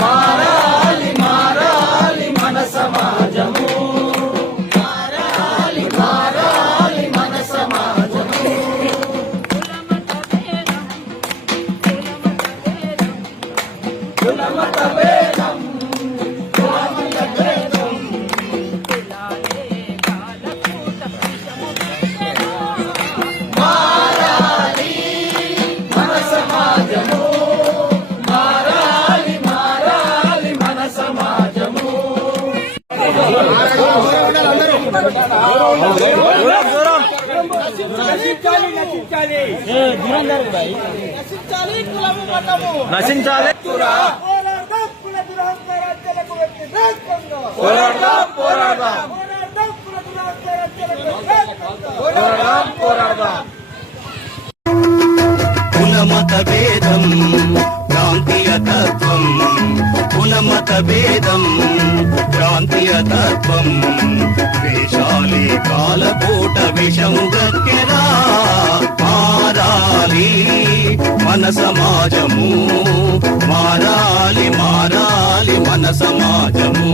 మారాలి మారాలి మన సమాజము, మారాలి మారాలి మన సమాజము. కులమత భేదం మారాలి మన సమాజము, మారాలి మారాలి మన సమాజము. నశించాలి. పోరాడదాం పోరాడదాం పోరాడదాం పోరాడదాం. కులమత భేదం ప్రాంతీయ తత్వం, కులమత భేదం ప్రాంతీయ తత్వం, వేషాలి కాలపూట విషము గక్కెరా. మారాలి మన సమాజము, మారాలి మారాలి మన సమాజము.